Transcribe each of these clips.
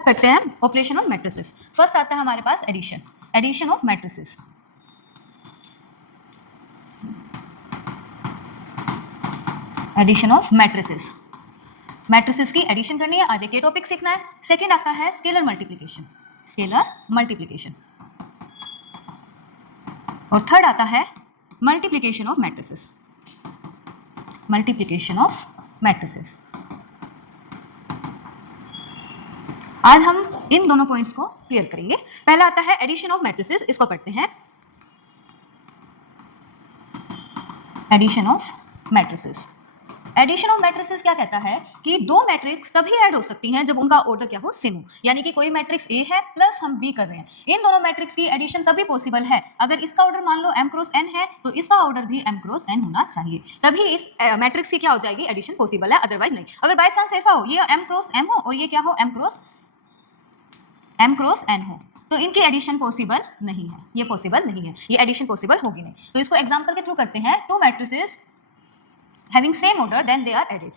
बात करते हैं ऑपरेशन ऑफ मैट्रिसेस। फर्स्ट आता है हमारे पास addition, addition of matrices. Addition of matrices, matrices की एडिशन करनी है, आज एक ये टॉपिक सीखना है। सेकंड आता है स्केलर मल्टीप्लिकेशन, स्केलर मल्टीप्लिकेशन। और थर्ड आता है multiplication of matrices, multiplication of matrices. आज हम इन दोनों पॉइंट्स को क्लियर करेंगे। पहला आता है एडिशन ऑफ मैट्रिसेस, इसको पढ़ते हैं। Addition of matrices, addition of matrices क्या कहता है कि दो मैट्रिक्स तभी ऐड हो सकती हैं जब उनका ऑर्डर क्या हो, सेम हो। यानी कि कोई मैट्रिक्स ए है प्लस हम बी कर रहे हैं, इन दोनों मैट्रिक्स की एडिशन तभी पॉसिबल है अगर इसका ऑर्डर मान लो m क्रॉस n है तो इसका ऑर्डर भी m क्रॉस n होना चाहिए, तभी इस मैट्रिक्स की क्या हो जाएगी, एडिशन पॉसिबल है, अदरवाइज नहीं। अगर बाय चांस ऐसा हो ये m क्रॉस m हो और ये क्या हो m क्रॉस n हो तो इनकी एडिशन पॉसिबल नहीं है, ये पॉसिबल नहीं है, ये एडिशन पॉसिबल होगी नहीं। तो इसको एग्जांपल के थ्रू करते हैं। Two matrices having same order then they are added.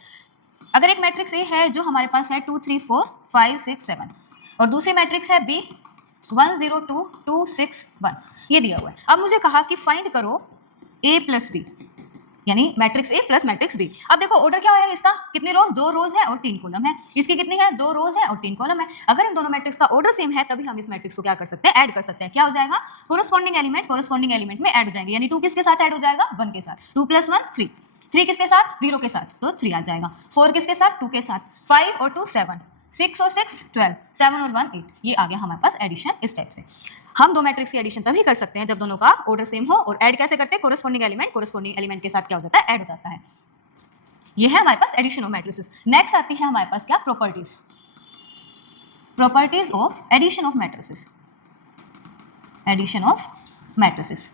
अगर एक मैट्रिक्स ए है जो हमारे पास है 2 3 4 5 6 7 और दूसरी मैट्रिक्स है बी 1 0 2 2 6 1, ये दिया हुआ है। अब मुझे कहा कि फाइंड करो ए प्लस बी, यानी matrix A plus matrix B. अब देखो ऑर्डर क्या है इसका, कितनी रोज, 2 रोज है और 3 कॉलम है। इसकी कितनी है, 2 रोज है और 3 कॉलम है। अगर इन दोनों मैट्रिक्स का ऑर्डर सेम है तभी हम इस मैट्रिक्स को क्या कर सकते हैं, ऐड कर सकते हैं। क्या हो जाएगा, कोरस्पॉन्डिंग एलिमेंट में ऐड हो जाएंगे, यानी 2 किसके साथ ऐड हो जाएगा, 1 के साथ। 2 + 1 3, 3 किसके साथ, 0 के साथ, तो 3 आ जाएगा। 4 किसके साथ, 2 के साथ, 5 और 2 7, 6 और 6 12, 7 और 1 8, ये आ गया हमारे पास एडिशन। इस टाइप से हम दो मैट्रिक्स की एडिशन तभी कर सकते हैं जब दोनों का ऑर्डर सेम हो। और ऐड कैसे करते हैं, कोरस्पॉन्डिंग एलिमेंट के साथ क्या हो जाता है, ऐड हो जाता है। ये है हमारे पास एडिशन ऑफ मैट्रिसेस। नेक्स्ट आती है हमारे पास क्या, properties, properties of addition of matrices, addition of matrices.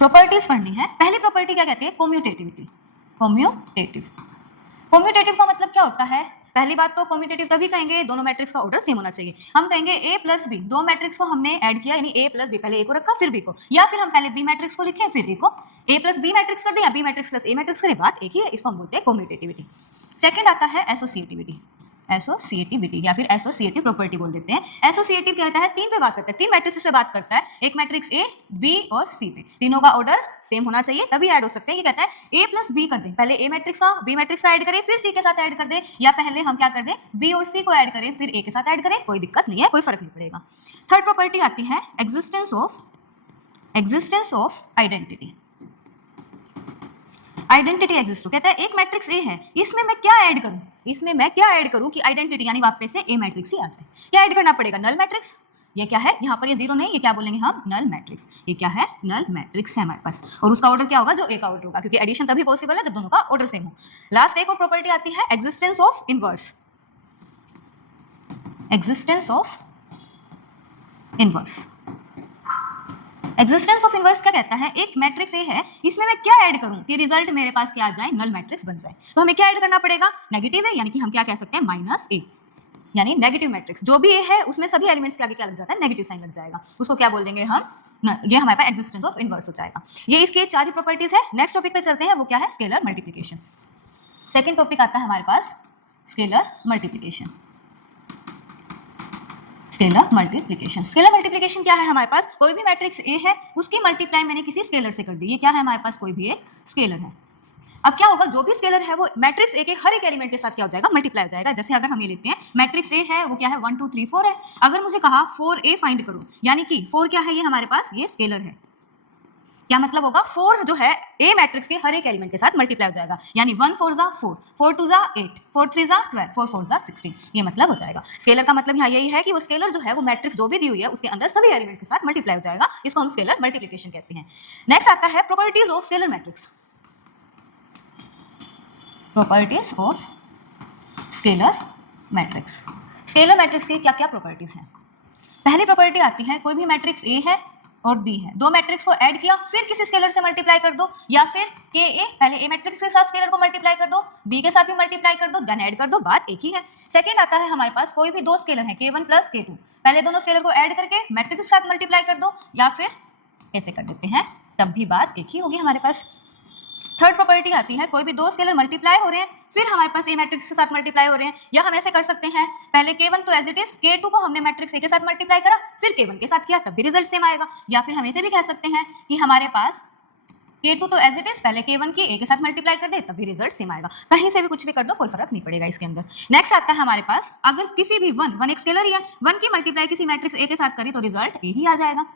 Properties पढ़नी है। पहली प्रॉपर्टी क्या कहती है, कम्यूटेटिविटी, कम्यूटेटिव। कम्यूटेटिव का मतलब क्या होता है, पहली बात तो कम्यूटेटिव तभी कहेंगे दोनों मैट्रिक्स का ऑर्डर सेम होना चाहिए। हम कहेंगे a प्लस बी, दो मैट्रिक्स को हमने ऐड किया, यानी a प्लस बी, पहले a को रखा फिर b को, या फिर हम पहले b मैट्रिक्स को लिखें फिर a को, a प्लस बी मैट्रिक्स कर दें या b matrix plus a matrix करें, बात एक ही है। इसको हम बोलते हैं कम्यूटेटिविटी। सेकंड आता है एसोसिएटिविटी, एसोसिएटिविटी या फिर एसोसिएटिव प्रॉपर्टी बोल देते हैं। एसोसिएटिव क्या होता है, तीन पे बात करता है, तीन मैट्रिसेस पे बात करता है, एक मैट्रिक्स ए, बी और सी पे, तीनों का ऑर्डर सेम होना चाहिए तभी ऐड हो सकते हैं। ये कहता है ए प्लस बी कर दें, पहले ए मैट्रिक्स का बी मैट्रिक्स का ऐड करें फिर सी के साथ ऐड कर दें, या पहले हम क्या कर दें, बी और सी को ऐड करें फिर ए के साथ ऐड करें, कोई दिक्कत नहीं है, कोई फर्क नहीं पड़ेगा। थर्ड प्रॉपर्टी आती है existence of identity. Identity exist हो, कहता है एक मैट्रिक्स ए है, इसमें मैं क्या ऐड करूं, इसमें मैं क्या ऐड करूं कि आइडेंटिटी यानी वापस से ए मैट्रिक्स ही आ जाए। क्या ऐड करना पड़ेगा, नल मैट्रिक्स। ये क्या है, यहाँ पर ये 0 नहीं, ये क्या बोलेंगे हम, नल मैट्रिक्स। ये क्या है, नल मैट्रिक्स है हमारे पास, और उसका ऑर्डर क्या होगा, जो ए का ऑर्डर होगा, क्योंकि एडिशन तभी पॉसिबल है जब दोनों का ऑर्डर सेम हो। लास्ट एक और प्रॉपर्टी आती है existence of inverse, existence of inverse. Existence of inverse क्या कहता है, एक मैट्रिक्स ए है, इसमें मैं क्या ऐड करूं कि रिजल्ट मेरे पास क्या आ जाए, नल मैट्रिक्स बन जाए। तो हमें क्या ऐड करना पड़ेगा, नेगेटिव है, यानी कि हम क्या कह सकते हैं, माइनस ए, यानी नेगेटिव मैट्रिक्स जो भी ए है उसमें सभी एलिमेंट्स के आगे क्या लग जाता है, नेगेटिव साइन लग जाएगा, उसको क्या बोल देंगे हम, ये हमारे पास एग्जिस्टेंस ऑफ इनवर्स हो जाएगा। ये इसके चार ही प्रॉपर्टीज है। नेक्स्ट टॉपिक पे चलते हैं, वो क्या है, स्केलर मल्टीप्लिकेशन। सेकेंड टॉपिक आता है हमारे पास scalar multiplication, scalar multiplication. Scalar multiplication क्या है, हमारे पास कोई भी मैट्रिक्स ए है उसकी मल्टीप्लाई मैंने किसी स्केलर से कर दी, ये क्या है हमारे पास, कोई भी एक स्केलर है। अब क्या होगा, जो भी स्केलर है वो मैट्रिक्स ए के हर एक एलिमेंट के साथ क्या हो जाएगा, मल्टीप्लाई हो जाएगा। जैसे अगर हम ये लेते हैं मैट्रिक्स ए है, वो क्या है, 1 2 3 4 है। अगर मुझे कहा 4a फाइंड करो, यानी कि 4 क्या है, ये हमारे पास ये स्केलर है, क्या मतलब होगा, 4 जो है ए मैट्रिक्स के हर एक एलिमेंट के साथ मल्टीप्लाई हो जाएगा, यानी 1 4 जा 4, 4 2 जा 8, 4 3 जा 12, 4 4 जा 16, ये मतलब हो जाएगा। स्केलर का मतलब यहाँ यही है कि वो स्केलर जो है वो मैट्रिक्स जो भी दी हुई है उसके अंदर सभी एलिमेंट के साथ मल्टीप्लाई हो जाएगा, इसको हम स्केलर मल्टीप्लिकेशन कहते हैं। नेक्स्ट आता है properties of scalar matrix, properties of scalar matrix. Scalar matrix की क्या क्या प्रॉपर्टीज हैं। पहली प्रॉपर्टी आती है, कोई भी मैट्रिक्स ए है और बी है, दो मैट्रिक्स को ऐड किया फिर किसी स्केलर से मल्टीप्लाई कर दो, या फिर के ए पहले ए मैट्रिक्स के साथ स्केलर को मल्टीप्लाई कर दो, बी के साथ भी मल्टीप्लाई कर दो, देन ऐड कर दो, बात एक ही है। सेकंड आता है हमारे पास, कोई भी दो स्केलर है k1 प्लस k2, पहले दोनों स्केलर को ऐड करके मैट्रिक्स के साथ मल्टीप्लाई कर दो, या फिर ऐसे कर देते हैं, तब भी बात एक ही होगी हमारे पास। थर्ड प्रॉपर्टी आती है, कोई भी दो स्केलर मल्टीप्लाई हो रहे हैं फिर हमारे पास ए मैट्रिक्स के साथ मल्टीप्लाई हो रहे हैं, या हम ऐसे कर सकते हैं पहले K1 तो एज इट इज, K2 को हमने मैट्रिक्स ए के साथ मल्टीप्लाई करा फिर K1 के साथ किया तब भी रिजल्ट सेम आएगा, या फिर हम ऐसे भी कह सकते हैं कि हमारे पास K2 तो एज इट इज, पहले K1 की ए के साथ मल्टीप्लाई कर दे तब भी रिजल्ट सेम आएगा, कहीं से भी कुछ भी कर दो कोई फर्क नहीं पड़ेगा इसके अंदर। नेक्स्ट आता है हमारे पास, अगर किसी भी वन एक स्केलर ही है, वन की मल्टीप्लाई किसी मैट्रिक्स ए के साथ करी तो रिजल्ट ए ही आ जाएगा।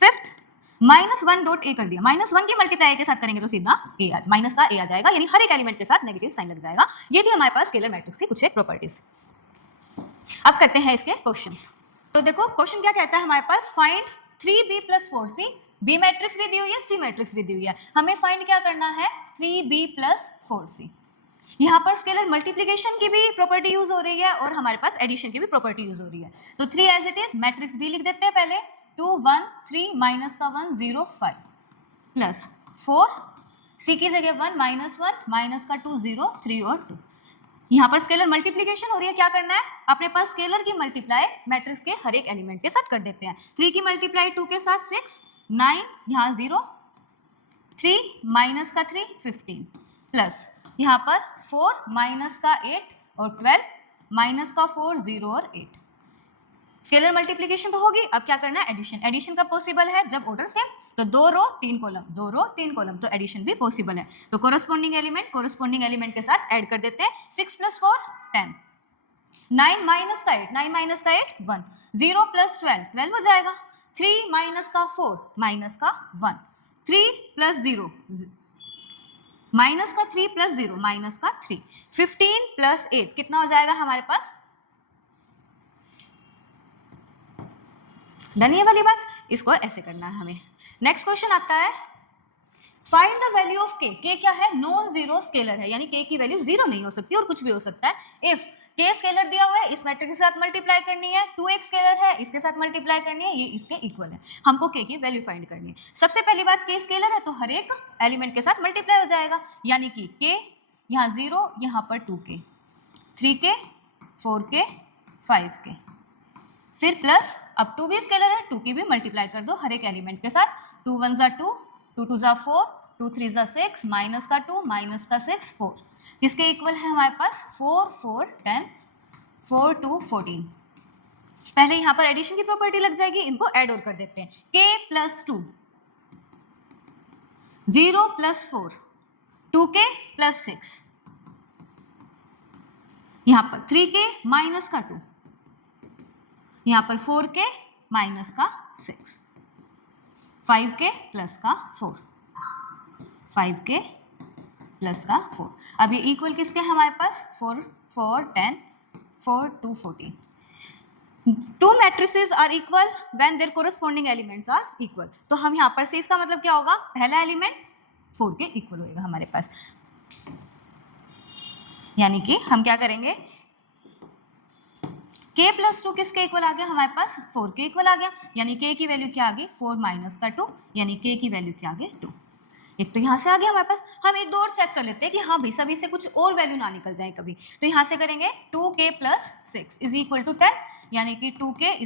फिफ्थ, -1 डॉट ए कर दिया, -1 की मल्टीप्लाई ए के साथ करेंगे तो सीधा ए माइनस का ए आ जाएगा, यानी हर एक एलिमेंट के साथ नेगेटिव साइन लग जाएगा। ये थी हमारे पास स्केलर मैट्रिक्स की कुछ एक प्रॉपर्टीज। अब करते हैं इसके क्वेश्चंस। तो देखो क्वेश्चन क्या कहता है हमारे पास, find 3b + 4c, B matrix भी दी हुई है, सी मैट्रिक्स भी दी हुई है, हमें फाइंड क्या करना है 3b + 4c। यहाँ पर स्केलर मल्टीप्लिकेशन की भी प्रॉपर्टी यूज हो रही है और हमारे पास एडिशन की भी प्रॉपर्टी यूज हो रही है। तो 3 as it is, matrix B लिख देते हैं पहले, 2 1 3 माइनस का 1 0 5 प्लस 4, सी की जगह 1 -1 माइनस का 2 0 3 और 2। यहाँ पर स्केलर मल्टीप्लिकेशन हो रही है, क्या करना है अपने पास स्केलर की मल्टीप्लाई मैट्रिक्स के हर एक एलिमेंट के साथ कर देते हैं। 3 की मल्टीप्लाई 2 के साथ 6 9, यहाँ 0 3 माइनस का 3 15 प्लस यहाँ पर 4 माइनस का 8 और 12 माइनस का 4 0 और 8। स्केलर मल्टीप्लिकेशन तो होगी, अब क्या करना है एडिशन। एडिशन कब पॉसिबल है, जब ऑर्डर सेम, तो 2 रो 3 कॉलम, 2 रो 3 कॉलम, तो एडिशन भी पॉसिबल है। तो कोरस्पोंडिंग एलिमेंट के साथ ऐड कर देते हैं। 6 + 4 10, 9 माइनस का 8 9 माइनस का 8 1, 0 + 12 12 हो जाएगा, 3 माइनस का 4 माइनस का 1, 3 + 0 माइनस का 3 + 0 माइनस का 3, 15 + 8 कितना हो जाएगा हमारे पास, डन ये वाली बात। इसको ऐसे करना है हमें। नेक्स्ट क्वेश्चन आता है, find the value of k। k क्या है, नॉन जीरो स्केलर है, यानी k की वैल्यू जीरो नहीं हो सकती और कुछ भी हो सकता है। इफ k स्केलर दिया हुआ है, इस मैट्रिक्स के साथ मल्टीप्लाई करनी है, 2 एक स्केलर है इसके साथ मल्टीप्लाई करनी है, ये इसके इक्वल है, हमको k की वैल्यू फाइंड करनी है। सबसे पहली बात, k स्केलर है तो हर एक एलिमेंट के साथ मल्टीप्लाई हो जाएगा, यानी कि k यहाँ 0, यहाँ पर 2k, 3k 4k 5k, फिर प्लस, अब 2 भी स्केलर है, 2 की भी मल्टीप्लाई कर दो हर एक एलिमेंट के साथ, 2 1 = 2, 2 2 = 4, 2 3 = 6, माइनस का 2 माइनस का 6 4, किसके इक्वल है हमारे पास 4 4 10 4 2 14। पहले यहाँ पर एडिशन की प्रॉपर्टी लग जाएगी, इनको ऐड और कर देते हैं। k + 2 0 + 4 2k + 6, यहाँ पर 3k माइनस का 2, यहाँ पर 4k माइनस का 6, 5k प्लस का 4, 5k प्लस का 4। अब ये इक्वल किसके है हमारे पास, 4 4 10 4 2 14। Two matrices are equal when their corresponding elements are equal. तो हम यहाँ पर से इसका मतलब क्या होगा, पहला एलिमेंट 4 के इक्वल होएगा हमारे पास, यानी कि हम क्या करेंगे, k + 2 किसके इक्वल आ गया हमारे पास, 4 के इक्वल आ गया, यानी k की वैल्यू क्या आ गई 4 माइनस का 2, यानी k की वैल्यू क्या आ गई 2। एक तो यहाँ से आ गया हमारे पास। हम एक दो और चेक कर लेते हैं कि हाँ भाई सभी से कुछ और वैल्यू ना निकल जाए कभी। तो यहाँ से करेंगे 2k + 6 = 10, यानी कि 2k =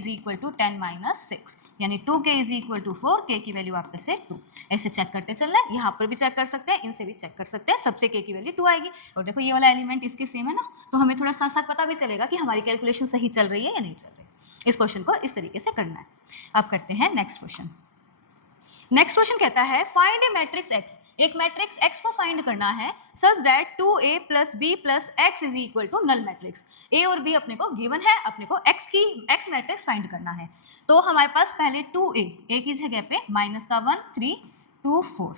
10 - 6, यानी 2k = 4, k की वैल्यू आपके से 2। ऐसे चेक करते चलना है, यहाँ पर भी चेक कर सकते हैं, इनसे भी चेक कर सकते हैं, सबसे k की वैल्यू 2 आएगी। और देखो ये वाला एलिमेंट इसके सेम है ना, तो हमें थोड़ा साथ साथ पता भी चलेगा कि हमारी कैलकुलेशन सही चल रही है या नहीं चल रही। इस क्वेश्चन को इस तरीके से करना है। अब करते हैं नेक्स्ट क्वेश्चन। नेक्स्ट क्वेश्चन कहता है, फाइंड ए मैट्रिक्स x। एक मैट्रिक्स x को फाइंड करना है such that 2a + b + x = null matrix. a और b अपने को गिवन है, अपने को x मैट्रिक्स फाइंड करना है। तो हमारे पास पहले 2a, a की जगह पे -1 3 2 4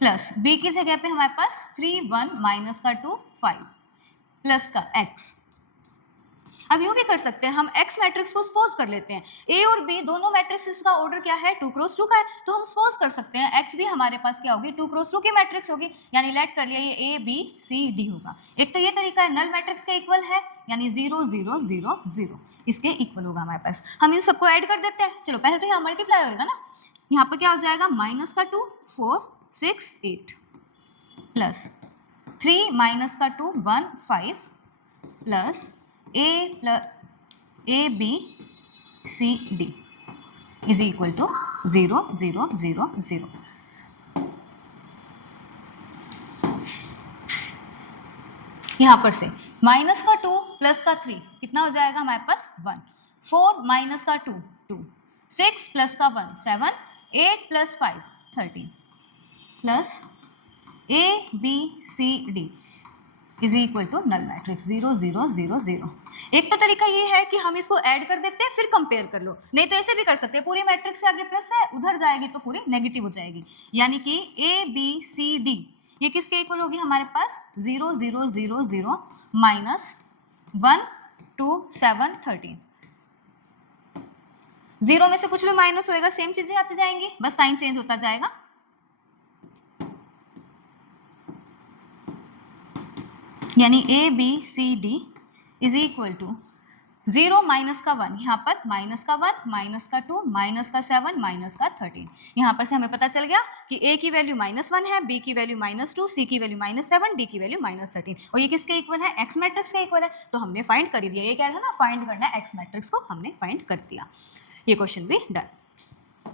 प्लस b की जगह पे हमारे पास 3 1 -2 5 प्लस का x। अब यूं भी कर सकते हैं, हम x मैट्रिक्स को सपोज कर लेते हैं, a और b दोनों मैट्रिक्स का ऑर्डर क्या है 2 × 2 का है, तो हम सपोज कर सकते हैं x भी हमारे पास क्या होगी 2 × 2 की मैट्रिक्स होगी, यानी लेट कर लिया ये a b c d होगा। एक तो ये तरीका है, नल मैट्रिक्स के इक्वल है, यानी 0 0 0 0 इसके इक्वल होगा हमारे पास। हम इन सबको ऐड कर देते हैं। चलो पहले तो यहाँ मल्टीप्लाई होगा ना, यहाँ पर क्या हो जाएगा -2 4 6 8 plus 3 -2 1 5 plus a b c d = 0 0 0 0। यहाँ पर से माइनस का 2 प्लस का 3 कितना हो जाएगा हमारे पास 1, 4 माइनस का 2 2, 6 प्लस का 1 7, 8 plus 5 13 plus A B C D is equal to null matrix 0 0 0 0। एक तो तरीका ये है कि हम इसको ऐड कर देते हैं फिर कंपेयर कर लो, नहीं तो ऐसे भी कर सकते हैं, पूरी मैट्रिक्स से आगे प्लस है उधर जाएगी तो पूरी नेगेटिव हो जाएगी, यानी कि A B C D ये किसके इक्वल होगी हमारे पास 0 0 0 0 माइनस 1 2 7 13। 0 में से कुछ भी माइनस होएगा सेम चीजें आती जाएंगी, बस साइन चेंज होता जाएगा। यानी A B C D is equal to 0 minus का 1, यहाँ पर माइनस का 1 माइनस का 2 माइनस का 7 माइनस का 13। यहाँ पर से हमें पता चल गया कि A की वैल्यू -1 है, B की वैल्यू -2, C की वैल्यू -7, D की वैल्यू -13 और ये किसके इक्वल है X मैट्रिक्स के इक्वल है, तो हमने फाइंड कर दिया। ये क्या है ना, फाइंड करना है X मैट्रिक्स को, हमने फाइंड कर दिया। ये क्वेश्चन भी डन।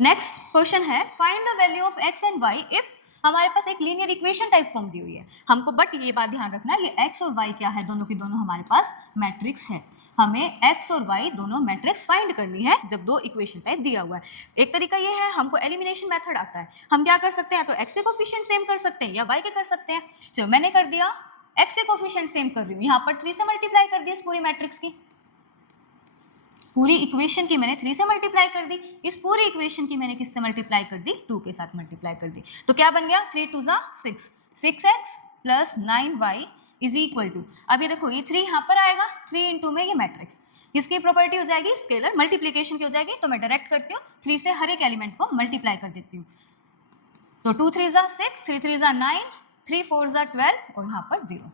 नेक्स्ट क्वेश्चन है find the value of X and Y if हमारे पास एक लीनियर इक्वेशन टाइप फॉर्म दी हुई है हमको, बट ये बात ध्यान रखना है ये x और y क्या है, दोनों की दोनों हमारे पास मैट्रिक्स है। हमें x और y दोनों मैट्रिक्स फाइंड करनी है जब दो इक्वेशन टाइप दिया हुआ है। एक तरीका ये है, हमको एलिमिनेशन मेथड आता है, हम क्या कर सकते हैं, तो x के कोफिशिएंट सेम कर सकते हैं या y के कर सकते हैं। चलो मैंने कर दिया, x के कोफिशिएंट सेम कर रही हूँ, यहाँ पर 3 से मल्टीप्लाई कर दी इस पूरी मैट्रिक्स की, पूरी इक्वेशन की मैंने 3 से मल्टीप्लाई कर दी, इस पूरी इक्वेशन की मैंने किससे मल्टीप्लाई कर दी, 2 के साथ मल्टीप्लाई कर दी, तो क्या बन गया 3 2 6, 6x plus 9y is equal to, अब ये देखो ये 3 यहाँ पर आएगा, 3 इंटू में ये मैट्रिक्स किसकी प्रॉपर्टी हो जाएगी, स्केलर मल्टीप्लीकेशन की हो जाएगी, तो मैं डायरेक्ट करती हूँ 3 से हर एक एलिमेंट को मल्टीप्लाई कर देती हूँ, तो 2 3 6, 3 3 9, 3 4 12 और यहाँ पर 0।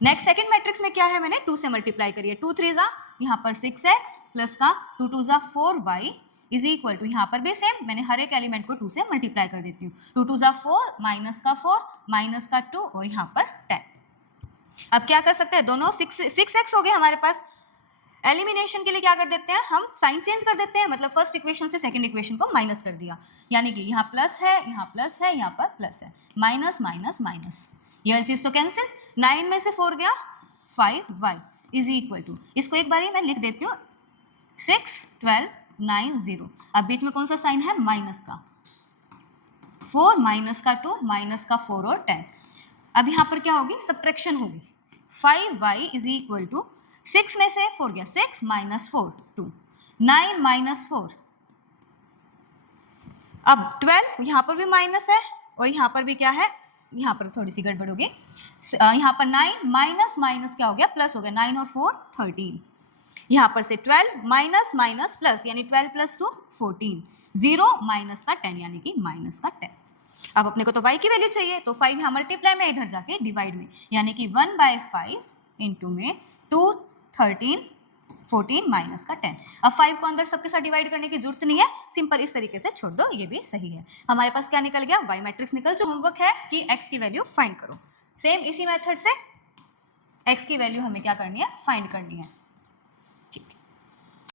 नेक्स्ट सेकंड मैट्रिक्स में क्या है, मैंने 2 से मल्टीप्लाई करी है, 2 3 यहाँ पर 6x प्लस का 2 2 4y इज इक्वल टू, यहाँ पर भी सेम मैंने हर एक एलिमेंट को 2 से मल्टीप्लाई कर देती हूँ, 2 2 4 माइनस का 4 माइनस का 2 और यहाँ पर 10। अब क्या कर सकते हैं, दोनों 6x हो गए हमारे पास, एलिमिनेशन के लिए क्या कर देते हैं, हम साइन चेंज कर देते हैं, मतलब फर्स्ट इक्वेशन से सेकंड इक्वेशन को माइनस कर दिया, यानी कि यहाँ प्लस है, यहाँ प्लस है, यहाँ पर प्लस है, माइनस माइनस माइनस, ये वाली चीज तो कैंसिल, 9 में से 4 गया 5y इज इक्वल टू, इसको एक बार ही मैं लिख देती हूँ 6 12 9 0, अब बीच में कौन सा साइन है, माइनस का 4 माइनस का 2 माइनस का 4 और 10। अब यहाँ पर क्या होगी, सब्ट्रैक्शन होगी, 5y इज इक्वल टू 6 में से 4 गया 6 माइनस 4 2, 9 माइनस 4, अब 12 यहाँ पर भी माइनस है और यहाँ पर भी क्या है, यहाँ पर थोड़ी सी गड़बड़ होगी, यहाँ पर 9 माइनस माइनस क्या हो गया, प्लस हो गया, 9 और 4 13, यहाँ पर से 12 माइनस माइनस प्लस यानी 12 प्लस 2 14, 0 माइनस का 10 यानी कि माइनस का 10। अब अपने को तो y की वैल्यू चाहिए, तो 5 यहाँ मल्टीप्लाई में, इधर जाके डिवाइड में, यानी कि 1/5 इंटू में 2 13 14 माइनस का 10। अब 5 को अंदर सबके साथ डिवाइड करने की जरूरत नहीं है, सिंपल इस तरीके से छोड़ दो, ये भी सही है। हमारे पास क्या निकल गया, y मैट्रिक्स निकल, जो होमवर्क है कि x की वैल्यू फाइंड करो, सेम इसी मेथड से x की वैल्यू हमें क्या करनी है, फाइंड करनी है।